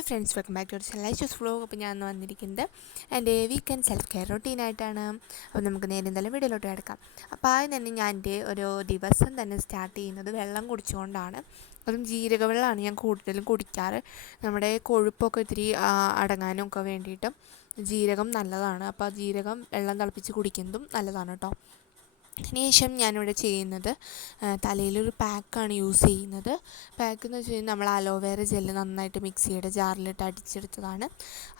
Hello friends, welcome back to ലൈഷസ് vlog. അപ്പോൾ ഞാൻ വന്നിരിക്കുന്നത് എൻ്റെ വീക്കെൻഡ് സെൽഫ് കെയർ റൊട്ടീനായിട്ടാണ്. അപ്പോൾ നമുക്ക് നേരെ എന്തായാലും വീഡിയോയിലോട്ട് കിടക്കാം. അപ്പോൾ ആദ്യം തന്നെ ഞാൻ എൻ്റെ ഒരു ദിവസം തന്നെ സ്റ്റാർട്ട് ചെയ്യുന്നത് വെള്ളം കുടിച്ചുകൊണ്ടാണ്. അതും ജീരക വെള്ളമാണ് ഞാൻ കൂടുതലും കുടിക്കാറ്. നമ്മുടെ കൊഴുപ്പൊക്കെ ഇത്തിരി അടങ്ങാനും ഒക്കെ വേണ്ടിയിട്ടും ജീരകം നല്ലതാണ്. അപ്പോൾ ആ ജീരകം വെള്ളം തിളപ്പിച്ച് കുടിക്കുന്നതും നല്ലതാണ് കേട്ടോ. അതിനുശേഷം ഞാനിവിടെ ചെയ്യുന്നത് തലയിലൊരു പാക്കാണ് യൂസ് ചെയ്യുന്നത്. പാക്ക് എന്ന് വെച്ച് കഴിഞ്ഞാൽ നമ്മൾ അലോവേറ ജെല്ല് നന്നായിട്ട് മിക്സിയുടെ ജാറിലിട്ട് അടിച്ചെടുത്തതാണ്.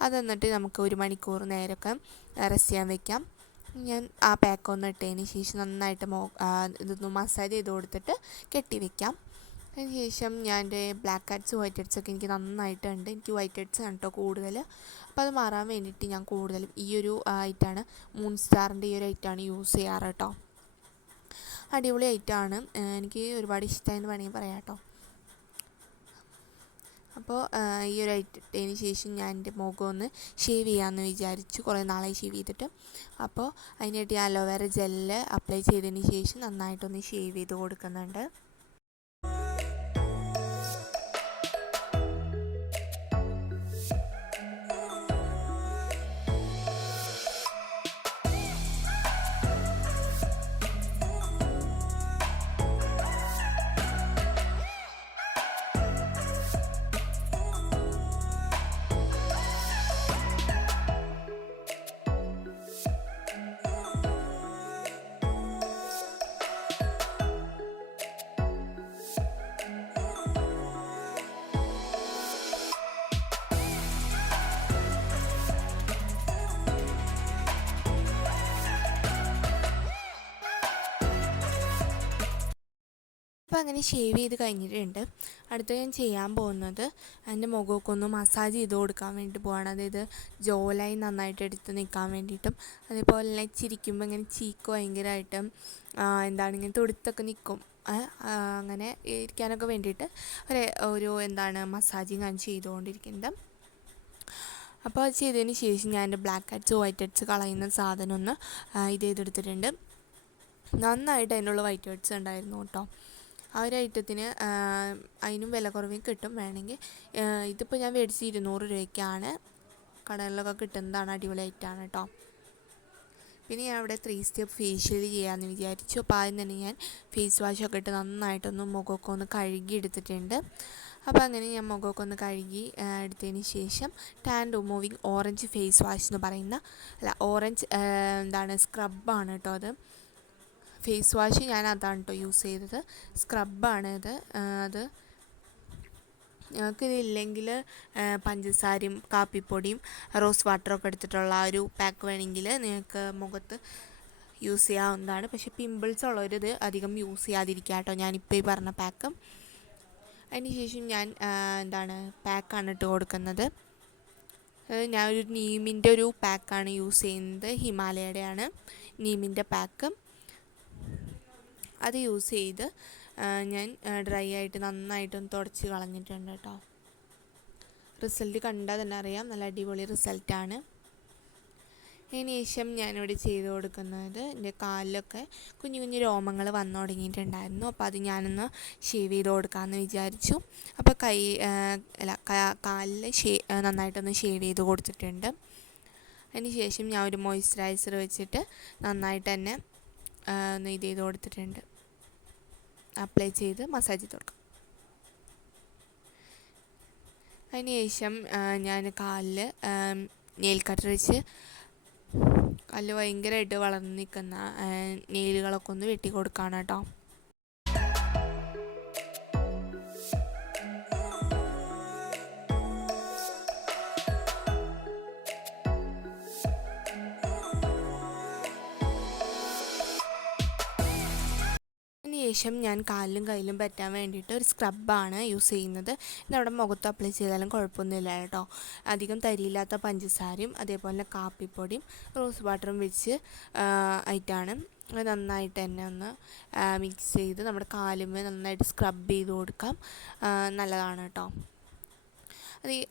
അത് എന്നിട്ട് നമുക്ക് 1 മണിക്കൂർ നേരമൊക്കെ റെസ്റ്റ് ചെയ്യാൻ വെക്കാം. ഞാൻ ആ പാക്കൊന്ന് ഇട്ടതിന് ശേഷം നന്നായിട്ട് ഇതൊന്ന് മസാജ് ചെയ്ത് കൊടുത്തിട്ട് കെട്ടി വെക്കാം. അതിന് ശേഷം ഞാൻ എൻ്റെ ബ്ലാക്ക് ഹെഡ്സ് വൈറ്റ് ഹെഡ്സൊക്കെ എനിക്ക് നന്നായിട്ടുണ്ട്. എനിക്ക് വൈറ്റ് ഹെഡ്സ് ആണ് കേട്ടോ കൂടുതൽ. അപ്പോൾ അത് മാറാൻ വേണ്ടിയിട്ട് ഞാൻ കൂടുതലും ഈ ഒരു ഐറ്റാണ്, മൂൺ സ്റ്റാറിൻ്റെ ഈ ഒരു ഐറ്റാണ് യൂസ് ചെയ്യാറ് കേട്ടോ. അടിപൊളി ഐറ്റമാണ്, എനിക്ക് ഒരുപാട് ഇഷ്ടമായെന്ന് വേണമെങ്കിൽ പറയാം കേട്ടോ. അപ്പോൾ ഈ ഒരു ഐറ്റത്തിന് ശേഷം ഞാൻ എൻ്റെ മുഖം ഒന്ന് ഷേവ് ചെയ്യാമെന്ന് വിചാരിച്ചു. കുറേ നാളായി ഷേവ് ചെയ്തിട്ട്. അപ്പോൾ അതിനായിട്ട് ഞാൻ അലോവേറ ജെല്ല് അപ്ലൈ ചെയ്തതിന് ശേഷം നന്നായിട്ടൊന്ന് ഷേവ് ചെയ്ത് കൊടുക്കുന്നുണ്ട്. അപ്പോൾ അങ്ങനെ ഷേവ് ചെയ്ത് കഴിഞ്ഞിട്ടുണ്ട്. അടുത്ത ഞാൻ ചെയ്യാൻ പോകുന്നത് എൻ്റെ മുഖമൊക്കെ ഒന്ന് മസാജ് ചെയ്ത് കൊടുക്കാൻ വേണ്ടി പോവാണ്. അതായത് ജോ ലൈൻ നന്നായിട്ട് എടുത്ത് നിൽക്കാൻ വേണ്ടിയിട്ടും, അതേപോലെ തന്നെ ചിരിക്കുമ്പോൾ ഇങ്ങനെ ചീക്ക് ഭയങ്കരമായിട്ടും ഇങ്ങനെ തുടുത്തൊക്കെ നിൽക്കും. അങ്ങനെ ഇരിക്കാനൊക്കെ വേണ്ടിയിട്ട് ഒരു മസാജിങ് ഞാൻ ചെയ്തുകൊണ്ടിരിക്കുന്നത്. അപ്പോൾ അത് ചെയ്തതിന് ശേഷം ഞാൻ എൻ്റെ ബ്ലാക്ക് ഹെഡ്സ് വൈറ്റ് ഹെഡ്സ് കളയുന്ന സാധനം ഒന്ന് ഇത് ചെയ്തെടുത്തിട്ടുണ്ട്. നന്നായിട്ട് അതിനുള്ള വൈറ്റ് ഹെഡ്സ് ഉണ്ടായിരുന്നു കേട്ടോ. ആ ഒരു ഐറ്റത്തിന് അതിനും വില കുറവിൽ കിട്ടും. വേണമെങ്കിൽ ഇതിപ്പോൾ ഞാൻ മേടിച്ച് 200 രൂപയ്ക്കാണ്. കടകളിലൊക്കെ കിട്ടുന്നതാണ്. അടിപൊളി ഐറ്റമാണ് കേട്ടോ. പിന്നെ ഞാൻ അവിടെ 3 സ്റ്റെപ്പ് ഫേഷ്യൽ ചെയ്യാമെന്ന് വിചാരിച്ചു. അപ്പോൾ ആദ്യം തന്നെ ഞാൻ ഫേസ് വാഷൊക്കെ ഇട്ട് നന്നായിട്ടൊന്ന് മുഖമൊക്കെ ഒന്ന് കഴുകി എടുത്തിട്ടുണ്ട്. അപ്പോൾ അങ്ങനെ ഞാൻ മുഖമൊക്കെ ഒന്ന് കഴുകി എടുത്തതിന് ശേഷം tan removing orange face wash എന്ന് പറയുന്ന ഓറഞ്ച് സ്ക്രബാണ് കേട്ടോ. ഫേസ് വാഷ് ഞാൻ അതാണ് കേട്ടോ യൂസ് ചെയ്തത്. സ്ക്രബാണ് ഇത്. അത് ഞങ്ങൾക്കിതില്ലെങ്കിൽ പഞ്ചസാരയും കാപ്പിപ്പൊടിയും റോസ് വാട്ടറൊക്കെ എടുത്തിട്ടുള്ള ആ ഒരു പാക്ക് വേണമെങ്കിൽ നിങ്ങൾക്ക് മുഖത്ത് യൂസ് ചെയ്യാവുന്നതാണ്. പക്ഷേ പിമ്പിൾസ് ഉള്ളവരിത് അധികം യൂസ് ചെയ്യാതിരിക്കുക കേട്ടോ, ഞാനിപ്പോൾ ഈ പറഞ്ഞ പാക്ക്. അതിന് ശേഷം ഞാൻ പാക്കാണ് ഇട്ട് കൊടുക്കുന്നത്. ഞാനൊരു നീമിൻ്റെ ഒരു പാക്കാണ് യൂസ് ചെയ്യുന്നത്. ഹിമാലയയുടെയാണ് നീമിൻ്റെ പാക്ക്. അത് യൂസ് ചെയ്ത് ഞാൻ ഡ്രൈ ആയിട്ട് നന്നായിട്ടൊന്ന് തുടച്ച് കളഞ്ഞിട്ടുണ്ട് കേട്ടോ. റിസൾട്ട് കണ്ടാൽ തന്നെ അറിയാം, നല്ല അടിപൊളി റിസൾട്ടാണ്. അതിന് ശേഷം ഞാനിവിടെ ചെയ്ത് കൊടുക്കുന്നത് എൻ്റെ കാലിലൊക്കെ കുഞ്ഞു കുഞ്ഞു രോമങ്ങൾ വന്നു തുടങ്ങിയിട്ടുണ്ടായിരുന്നു. അപ്പോൾ അത് ഞാനൊന്ന് ഷേവ് ചെയ്ത് കൊടുക്കാമെന്ന് വിചാരിച്ചു. അപ്പോൾ കാലിൽ നന്നായിട്ടൊന്ന് ഷേവ് ചെയ്ത് കൊടുത്തിട്ടുണ്ട്. അതിന് ശേഷം ഞാൻ ഒരു മോയ്സ്ചറൈസർ വെച്ചിട്ട് നന്നായിട്ട് തന്നെ ഒന്ന് ഇത് ചെയ്ത് കൊടുത്തിട്ടുണ്ട്. അപ്ലൈ ചെയ്ത് മസാജ് ചെയ്ത് കൊടുക്കാം. അതിന് ശേഷം ഞാൻ കാലിൽ നെയിൽ കട്ടർ വെച്ച് കാലിൽ ഭയങ്കരമായിട്ട് വളർന്ന് നിൽക്കുന്ന നെയിലുകളൊക്കെ ഒന്ന് വെട്ടി കൊടുക്കുകയാണ് കേട്ടോ. ശേഷം ഞാൻ കാലിലും കയ്യിലും പറ്റാൻ വേണ്ടിയിട്ട് ഒരു സ്ക്രബാണ് യൂസ് ചെയ്യുന്നത്. ഇതവിടെ മുഖത്ത് അപ്ലൈ ചെയ്താലും കുഴപ്പമൊന്നുമില്ല കേട്ടോ. അധികം തരിയില്ലാത്ത പഞ്ചസാരയും അതേപോലെ കാപ്പിപ്പൊടിയും റോസ് വാട്ടറും വെച്ച് ആയിട്ടാണ്. അത് നന്നായിട്ട് തന്നെ ഒന്ന് മിക്സ് ചെയ്ത് നമ്മുടെ കാലുമേ നന്നായിട്ട് സ്ക്രബ് ചെയ്ത് കൊടുക്കാം. നല്ലതാണ് കേട്ടോ.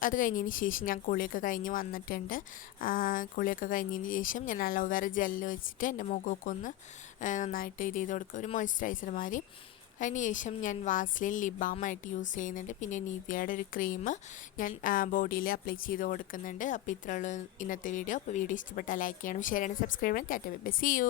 അത് കഴിഞ്ഞതിന് ശേഷം ഞാൻ കുളിയൊക്കെ കഴിഞ്ഞ് വന്നിട്ടുണ്ട്. കുളിയൊക്കെ കഴിഞ്ഞതിന് ശേഷം ഞാൻ അലോവേറ ജെല്ല് വെച്ചിട്ട് എൻ്റെ മുഖമൊക്കെ ഒന്ന് നന്നായിട്ട് ഇത് ചെയ്ത് കൊടുക്കുക, ഒരു മോയ്സ്ചറൈസർ മാതിരി. അതിനുശേഷം ഞാൻ വാസ്ലിൻ ലിപ് ബാമായിട്ട് യൂസ് ചെയ്യുന്നുണ്ട്. പിന്നെ നിവിയയുടെ ഒരു ക്രീം ഞാൻ ബോഡിയിൽ അപ്ലൈ ചെയ്ത് കൊടുക്കുന്നുണ്ട്. അപ്പോൾ ഇത്രയുള്ളൂ ഇന്നത്തെ വീഡിയോ. അപ്പോൾ വീഡിയോ ഇഷ്ടപ്പെട്ടാൽ ലൈക്ക് ചെയ്യണം, ഷെയർ ചെയ്യണം, സബ്സ്ക്രൈബ് ചെയ്യണം. Tata bye bye, see U.